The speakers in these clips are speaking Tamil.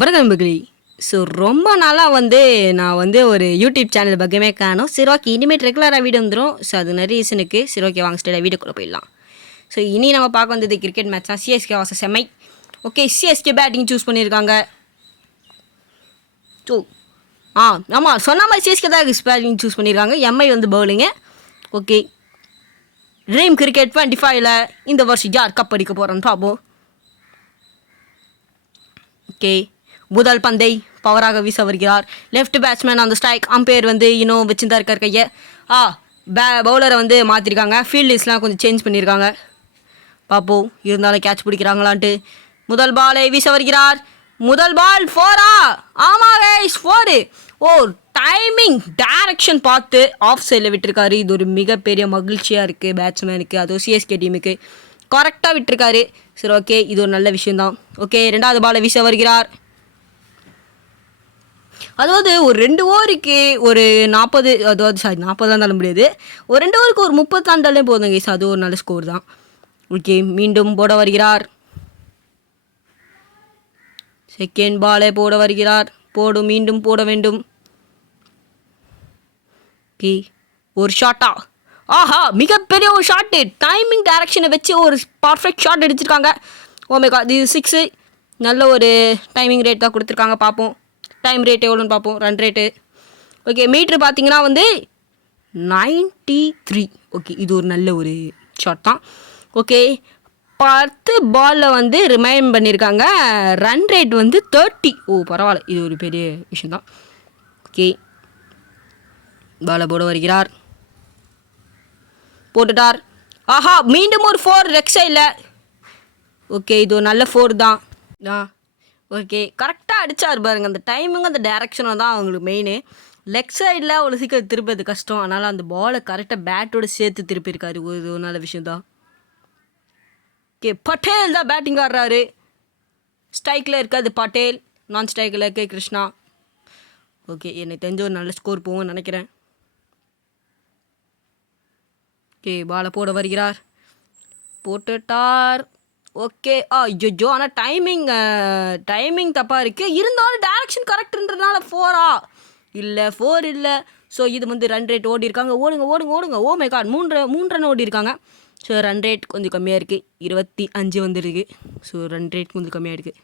வணக்கம் நண்பர்களே. ஸோ ரொம்ப நாளாக நான் ஒரு யூடியூப் சேனல் பக்கமே காணும். சரி ஓகே, இனிமேட் ரெகுலராக வீடியோ வந்துடும். ஸோ அது நிறைய ரீசனுக்கு சரி ஓகே வாங்க ஸ்டேடாக வீடியோக்குள்ளே போயிடலாம். ஸோ இனி நம்ம பார்க்க வந்தது கிரிக்கெட் மேட்ச் தான். சிஎஸ்கே வாச செம்மை. ஓகே, சிஎஸ்கே பேட்டிங் சூஸ் பண்ணியிருக்காங்க. ஸோ ஆமாம் சொன்ன மாதிரி சிஎஸ்கே தான் பேட்டிங் சூஸ் பண்ணியிருக்காங்க. MI bowling. Okay, Dream Cricket 25ல் இந்த வருஷம் யார் கப் அடிக்க போகிறோன்னு பார்ப்போம். ஓகே, முதல் பந்தை பவராக வீச வருகிறார். லெஃப்ட் பேட்ஸ்மேன் அந்த ஸ்ட்ரைக். அம்பையர் வச்சுருந்தா இருக்கார் கையை. பவுலரை மாற்றிருக்காங்க. ஃபீல்டிங்ஸ்லாம் கொஞ்சம் சேஞ்ச் பண்ணியிருக்காங்க. பார்ப்போம் இருந்தாலும் கேட்ச் பிடிக்கிறாங்களான்ட்டு. முதல் பாலை வீச வருகிறார். முதல் பால் ஃபோரா? ஆமாம் கைஸ், 4. ஓ, டைமிங் டைரக்ஷன் பார்த்து ஆஃப் சைடில் விட்டுருக்காரு. இது ஒரு மிகப்பெரிய மகிழ்ச்சியாக இருக்குது பேட்ஸ்மேனுக்கு, அதுவும் சிஎஸ்கே டீமுக்கு. கரெக்டாக விட்டுருக்காரு. சரி ஓகே, இது ஒரு நல்ல விஷயந்தான். ஓகே, ரெண்டாவது பாலை வீச வருகிறார். அதாவது ஒரு 2 ஓவருக்கு ஒரு 40, அதாவது 40 தான் தள்ள முடியாது. ஒரு 2 ஓவருக்கு ஒரு 30 தாண்டாலே போதும் கைஸ், அது ஒரு நல்ல ஸ்கோர் தான். ஓகே, மீண்டும் போட வருகிறார். செகண்ட் பாலே போட வருகிறார். மீண்டும் போட வேண்டும். ஓகே, ஒரு ஷாட்டா? ஆஹா, மிகப்பெரிய ஒரு ஷாட்டு. டைமிங் டைரக்ஷனை வச்சு ஒரு பர்ஃபெக்ட் ஷாட் எடுத்திருக்காங்க. மை காட், இது 6. நல்ல ஒரு டைமிங் ரேட் தான் கொடுத்துருக்காங்க. பார்ப்போம் டைம் ரேட் எவ்வளோன்னு பார்ப்போம். ரன் ரேட்டு ஓகே, மீட்ரு பார்த்தீங்கன்னா 93. ஓகே, இது ஒரு நல்ல ஒரு ஷாட் தான். ஓகே, 10 பாலில் ரிமைண்ட் பண்ணியிருக்காங்க. Run rate 30. ஓ பரவாயில்ல, இது ஒரு பெரிய விஷயந்தான். ஓகே, பாலை போட வருகிறார். போட்டுட்டார். ஆஹா, மீண்டும் ஒரு 4 லெக் சைடில். ஓகே, இது ஒரு நல்ல 4 தான். ஓகே, கரெக்டாக அடித்தார் பாருங்கள். அந்த டைமிங் அந்த டைரக்ஷனும் தான் அவங்களுக்கு மெயின். லெக் சைடில் அவ்வளோ சீக்கிரம் திருப்பது கஷ்டம். அதனால் அந்த பாலை கரெக்டாக பேட்டோடு சேர்த்து திருப்பியிருக்காரு. ஒரு நல்ல விஷயந்தான். ஓகே, பட்டேல் தான் பேட்டிங் ஆடுறாரு. ஸ்ட்ரைக்கில் இருக்காது பட்டேல், நான் ஸ்ட்ரைக்கில் இருக்க கிருஷ்ணா. ஓகே, எனக்கு தெரிஞ்ச ஒரு நல்ல ஸ்கோர் போகும்னு நினைக்கிறேன். ஓகே, பாலை போட வருகிறார். போட்டுட்டார். ஓகே, ஐயோ, ஆனால் டைமிங் தப்பாக இருக்குது. இருந்தாலும் டைரக்ஷன் கரெக்டுன்றதுனால 4ஆ? இல்லை, 4 இல்லை. ஸோ இது ரன் ரேட் ஓடி இருக்காங்க. ஓடுங்க. ஓ மை காட், 3 ரன் ஓடி இருக்காங்க. ஸோ ரன் ரேட் கொஞ்சம் கம்மியாக இருக்குது. 25 வந்துருக்கு. ஸோ ரன் ரேட் கொஞ்சம் கம்மியாக இருக்குது.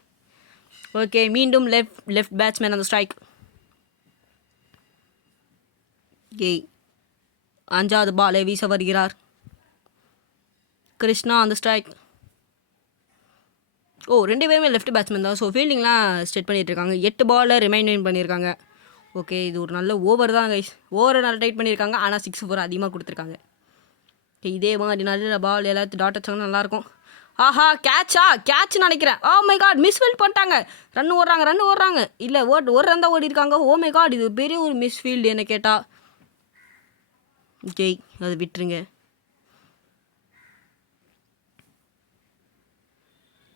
ஓகே, மீண்டும் லெஃப்ட் பேட்ஸ்மேன் அந்த ஸ்ட்ரைக். ஓகே, 5வது பாலை வீச வருகிறார். கிருஷ்ணா அந்த ஸ்ட்ரைக். ஓ, 2 பேருமே லெஃப்ட் பேட்ஸ்மேன் தான். ஸோ ஃபீல்டிங்லாம் ஸ்டெட் பண்ணிகிட்டு இருக்காங்க. 8 பாலில் ரிமைண்ட் பண்ணியிருக்காங்க. ஓகே, இது ஒரு நல்ல ஓவர் தான் கைஸ். ஓவரை நல்லா டைட் பண்ணியிருக்காங்க. ஆனால் 6-4 அதிகமாக கொடுத்துருக்காங்க. ஓகே, இதே மாதிரி நல்ல பால் எல்லாத்தையும் டாட் வச்சாங்கன்னா நல்லாயிருக்கும். ஆஹா, கேட்ச்னு நினைக்கிறேன். ஓ மை காட், மிஸ்ஃபீல்ட் பண்ணிட்டாங்க. ரன் ஓடுறாங்க. இல்லை, ஒரு ரன் தான் ஓடி இருக்காங்க. ஓ மை காட், இது பெரிய ஒரு மிஸ்ஃபீல்டு என்ன கேட்டால். ஓகே, அதை விட்டுருங்க.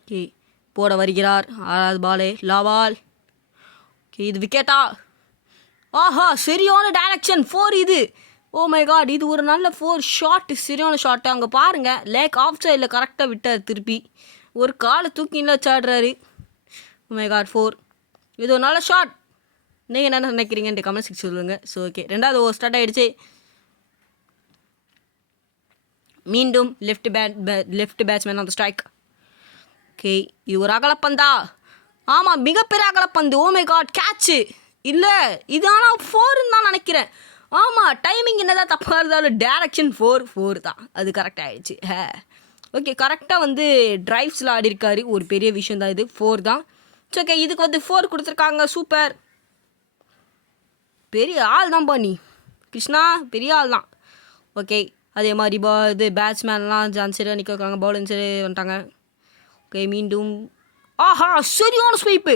ஓகே, போட வருகிறார். 6வது பாலே லாவால். ஓகே, இது விக்கெட்டா? ஆஹா, சரியான டைரக்ஷன் 4 இது. ஓ மை காட், இது ஒரு நல்ல 4 ஷாட். சரியான ஷாட்டு. அங்கே பாருங்கள், லேக் ஆஃப் சைடில் கரெக்டாக விட்டார். திருப்பி ஒரு காலை தூக்கின்னு வச்சாடுறாரு. ஓ மை காட், 4. இது ஒரு நல்ல ஷாட். நீங்கள் என்ன நினைக்கிறீங்கன்ற கமெண்ட் செக்ஷன் சொல்லுங்கள். ஸோ ஓகே, 2வது ஓவர் ஸ்டார்ட் ஆகிடுச்சு. மீண்டும் லெஃப்ட் பேட்ஸ்மேன் அந்த ஸ்ட்ரைக். ஓகே, இது ஒரு அகலப்பந்தா? ஆமாம், மிகப்பெரிய அகலப்பந்து. ஓ மை காட், கேட்சு இல்லை இது. ஆனால் 4ன்னு தான் நினைக்கிறேன். ஆமாம், டைமிங் என்ன தான் தப்பாக இருந்தாலும் டேரக்ஷன் 4 தான். அது கரெக்டாக ஆகிடுச்சு. ஓகே, கரெக்டாக ட்ரைவ்ஸில் ஆடி இருக்காரு. ஒரு பெரிய விஷயம் தான் இது. 4 தான். ஸோ ஓகே, இதுக்கு 4 கொடுத்துருக்காங்க. சூப்பர், பெரிய ஆள் தான் நீ கிருஷ்ணா, பெரிய ஆள் தான். ஓகே, அதே மாதிரி இது பேட்ஸ்மேன்லாம் ஜான்சரியாக நிற்க வைக்கிறாங்க. பவுலிங் சரி வந்துட்டாங்க. ஓகே, மீண்டும் ஆஹா, சரியான ஸ்வீப்பு.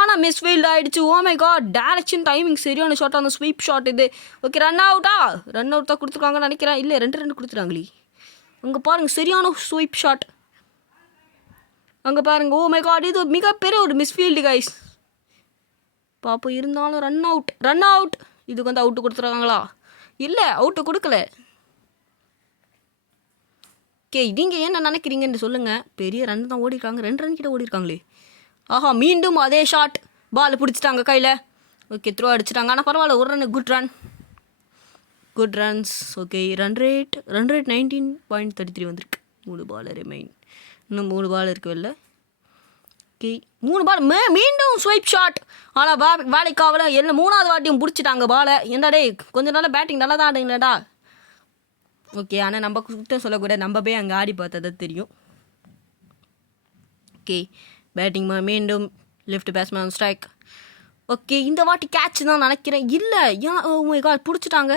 ஆனால் மிஸ்ஃபீல்ட் ஆகிடுச்சு. Oh my god, direction timing சரியான ஷாட். அந்த ஸ்வீப் ஷாட் இது. ஓகே, ரன் அவுட் தான் கொடுத்துருக்காங்கன்னு நினைக்கிறேன். இல்லை, 2 கொடுத்துட்டாங்களே. அங்கே பாருங்கள், சரியான ஸ்வீப் ஷாட். அங்கே பாருங்கள். ஓ மை காட், இது மிகப்பெரிய ஒரு மிஸ்ஃபீல்டு கைஸ். பாப்போம், இருந்தாலும் ரன் அவுட். இதுக்கு அவுட்டு கொடுத்துருக்காங்களா? இல்லை, அவுட்டு கொடுக்கல. ஓகே, நீங்கள் என்ன நினைக்கிறீங்கன்னு சொல்லுங்கள். பெரிய ரன் தான் ஓடிருக்காங்க. 2 ரன் கிட்ட ஓடிருக்காங்களே. ஆஹா, மீண்டும் அதே ஷாட். பால் பிடிச்சிட்டாங்க கையில். ஓகே த்ரோ அடிச்சிட்டாங்க. ஆனால் பரவாயில்ல, ஒரு run, good runs. Okay run rate 19.33 வந்திருக்கு. 3 பால் ரிமைன். இன்னும் 3 பால் இருக்கு வெளில. ஓகே 3 பால் மீண்டும் ஸ்வைப் ஷாட். ஆனால் வேலைக்காவில் எல்லாம் 3வது வாட்டியும் பிடிச்சிட்டாங்க பாலை. என்னடா கொஞ்சம் நாள் பேட்டிங் நல்லா தான் ஆடுங்களேடா. ஓகே ஆனால் நம்ம குற்றம் சொல்லக்கூடாது, நம்ம போய் அங்கே ஆடி பார்த்தா தெரியும். ஓகே பேட்டிங் மீண்டும் லெஃப்ட் பேட்ஸ்மேன் ஸ்ட்ரைக். ஓகே இந்த வாட்டி கேட்ச் தான் நினைக்கிறேன். இல்லை ஏன் பிடிச்சிட்டாங்க.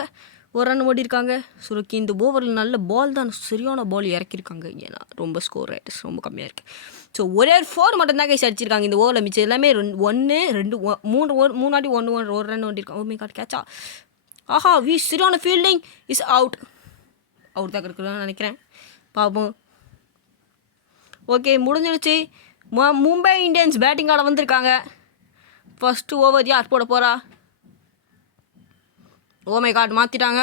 ஒரு ரன் ஓடிருக்காங்க. ஸோ ஓகே இந்த ஓவரில் நல்ல பால் தான், சரியான பால் இறக்கியிருக்காங்க. ஏன்னா ரொம்ப ஸ்கோர் ரேட் ரொம்ப கம்மியாக இருக்குது. ஸோ ஒரே 4 மட்டும்தான் கைஸ் அடிச்சிருக்காங்க இந்த ஓவரில். மிச்சம் எல்லாமே 1 2 3 வாட்டி 1 ஒரு ரன் ஓடிருக்காங்க. ஓ மை காட் கேட்சா. ஆஹா சரியான ஃபீல்டிங் இஸ் அவுட் தான் இருக்குன்னு நினைக்கிறேன். பார்ப்போம். ஓகே முடிஞ்சிடுச்சு. மும்பை இந்தியன்ஸ் பேட்டிங் ஆட வந்திருக்காங்க. ஃபஸ்ட்டு ஓவர் யார் போட போகிறா? ஓ மை காட் மாற்றிட்டாங்க.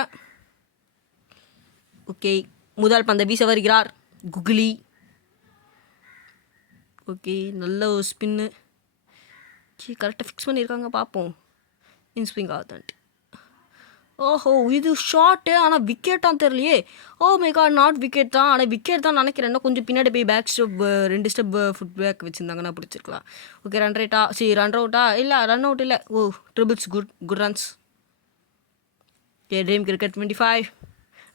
ஓகே முதல் பந்தை வீச வருகிறார் குக்லி. ஓகே நல்ல ஒரு ஸ்பின்னு. கரெக்டாக ஃபிக்ஸ் பண்ணியிருக்காங்க. பார்ப்போம் இன்ஸ்விங் ஆகுதான்ட்டு. ஓஹோ இது ஷார்ட்டு, ஆனால் விக்கெட்டான்னு தெரியலையே. Oh my god not wicket தான். ஆனால் விக்கெட் தான் நினைக்கிறேன். இன்னும் கொஞ்சம் பின்னாடி போய் back step 2 step foot back வச்சுருந்தாங்கன்னா பிடிச்சிருக்கலாம். ஓகே ரன் அவுட்டா? இல்லை ரன் அவுட் இல்லை. Oh triples good runs. Okay Dream Cricket 25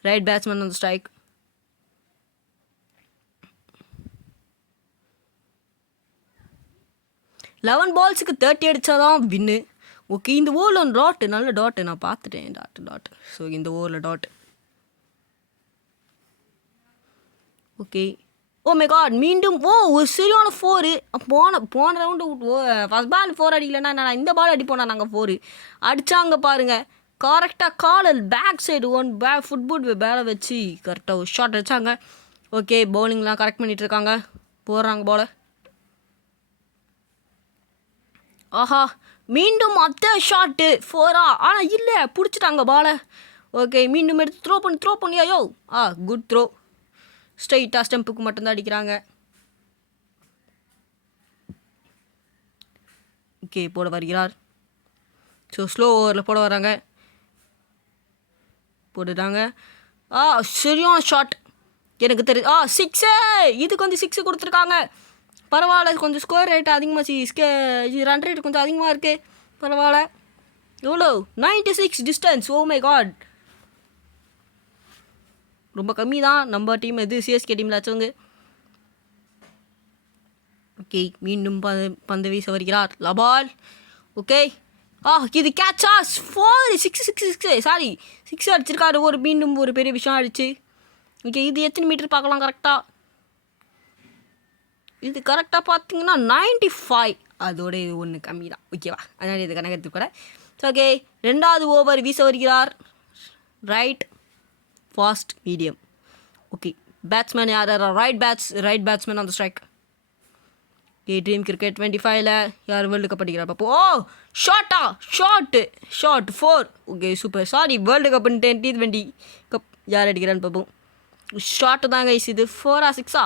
right batsman on strike. Eleven பால்ஸுக்கு 30 அடித்தாதான் வின்னு. ஓகே இந்த ஓவரில் ஒன்று நல்ல டாட்டு நான் பார்த்துட்டேன். டாட். ஸோ இந்த ஓவரில் dot. Okay oh my god மீண்டும் ஒரு சரியான 4. போன ரவுண்டு ஃபஸ்ட் பால் 4 அடிக்கலன்னா நான் இந்த பால் அடிப்போனா நாங்கள் 4 அடித்தாங்க பாருங்கள். கரெக்டாக காலில் பேக் சைடு ஃபுட்பூட் பேலை வச்சு கரெக்டாக ஒரு ஷாட் அடித்தாங்க. ஓகே பவுலிங்லாம் கரெக்ட் பண்ணிகிட்ருக்காங்க. போடுறாங்க பாலை. ஆஹா மீண்டும் அதே ஷாட்டு 4 ஆனால் இல்லை பிடிச்சிட்டாங்க பாலை. ஓகே மீண்டும் எடுத்து த்ரோ பண்ணியாயோ. Good throw. ஸ்ட்ரைட்டாக ஸ்டெம்புக்கு மட்டும்தான் அடிக்கிறாங்க. ஓகே போட வருகிறார். ஸோ ஸ்லோ ஓவரில் போட வராங்க. போட்டுட்டாங்க. சரியான ஷாட் எனக்கு தெரியுது. 6 இதுக்கு வந்து 6 கொடுத்துருக்காங்க. பரவாயில்ல கொஞ்சம் ஸ்கோர் ரேட் அதிகமாக ரன் ரேட் கொஞ்சம் அதிகமாக இருக்குது. பரவாயில்ல. எவ்வளோ 96 டிஸ்டன்ஸ். ஓ மை காட் ரொம்ப கம்மி தான். நம்ம டீம் சிஎஸ்கே டீமில் ஆச்சவங்க. ஓகே மீண்டும் பந்து வீச வருகிறார் லபால். ஓகே இது கேட்சா 6 சாரி 6 அடிச்சிருக்காரு. மீண்டும் ஒரு பெரிய விஷயம் ஆயிடுச்சு. ஓகே இது எத்தனை மீட்டர் பார்க்கலாம் கரெக்டாக? இது கரெக்டாக பார்த்தீங்கன்னா 95. அதோட இது ஒன்று கம்மி தான். ஓகேவா? அதனால் இது கணக்கு கூட. ஓகே 2வது ஓவர் வீச வருகிறார் right fast medium. Okay batsman யார்? Right batsman on the strike. Okay Dream Cricket 25ல் யார் வேர்ல்டு கப் அடிக்கிறார் பார்ப்போம். Shot 4. Okay super. Sorry world cup 2020 cup யார் அடிக்கிறான்னு பார்ப்போம். ஷாட்டு தாங்க இது 4 6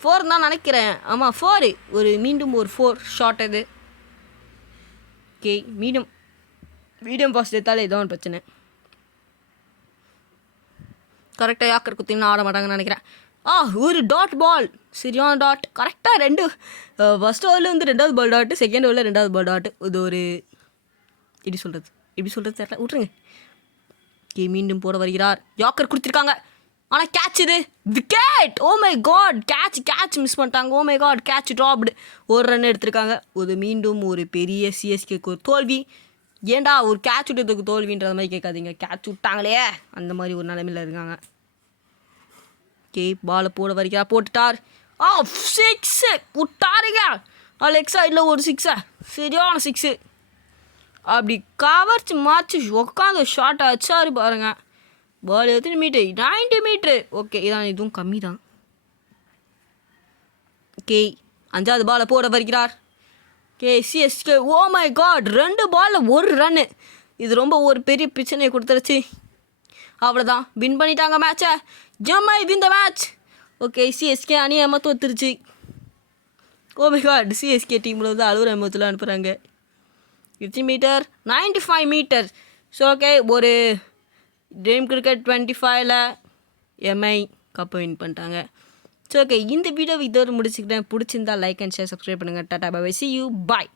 4 தான் நினைக்கிறேன். ஆமாம் 4. மீண்டும் ஒரு 4 ஷார்ட் இது. ஓகே மீடியம் ஃபாஸ்ட் எடுத்தாலே இதான் பிரச்சனை. கரெக்டாக யாக்கர் குத்தின்னு ஆட மாட்டாங்கன்னு நினைக்கிறேன். ஒரு டாட் பால் சரியான டாட். கரெக்டாக 2 ஃபஸ்ட் ஓவரில் 2வது பால் டாட்டு, செகண்ட் ஓவரில் 2வது பால் டாட்டு. இது ஒரு எப்படி சொல்கிறது தெரியல, விட்ருங்க. ஓகே மீண்டும் போட வருகிறார். யாக்கர் கொடுத்துருக்காங்க. ஆனால் கேட்ச் இது விக்கெட். Oh my god catch miss பண்ணிட்டாங்க. Oh my god catch dropped. ஒரு ரன் எடுத்திருக்காங்க. மீண்டும் ஒரு பெரிய சிஎஸ்கேக்கு ஒரு தோல்வி. ஏன்டா ஒரு கேட்ச் விட்டதுக்கு தோல்வின்ற மாதிரி கேட்காதீங்க. கேட்ச் விட்டாங்களே அந்த மாதிரி ஒரு நிலைமையில் இருக்காங்க. ஓகே பாலை போட வருகிறார். போட்டுட்டார். 6 விட்டாருங்க. லெக் சைடில் ஒரு 6 சரியான 6. அப்படி கவர்ச்சி மாச்சு உட்காந்து ஷார்ட் அடிச்சாரு பாருங்க. பால் எத்தனை மீட்டர்? 90 மீட்ரு. ஓகே இதான் இதுவும் கம்மி தான். ஓகே 5வது பாலை போட வருகிறார். Okay CSK oh my god 2 பாலில் 1 ரன்னு. இது ரொம்ப ஒரு பெரிய பிரச்சனையை கொடுத்துருச்சு. அவ்வளோதான் வின் பண்ணிட்டாங்க மேட்சை. ஜம்மை win the match. Okay CSK அநியாயமாக தோத்துருச்சு. ஓ மை காட் சிஎஸ்கே டீமில் வந்து அழுகிற எமத்தில் அனுப்புகிறாங்க. 50 மீட்டர் 95 மீட்டர். ஸோ ஓகே, ஒரு ட்ரீம் கிரிக்கெட் 25ல் எம்ஐ கப்பை வின் பண்ணிட்டாங்க. ஸோ ஓகே, இந்த வீடியோ இதோடு முடிச்சுக்கிட்டேன். பிடிச்சிருந்தா லைக் அண்ட் ஷேர், சப்ஸ்கிரைப் பண்ணுங்கள். Tata bye, see you, bye.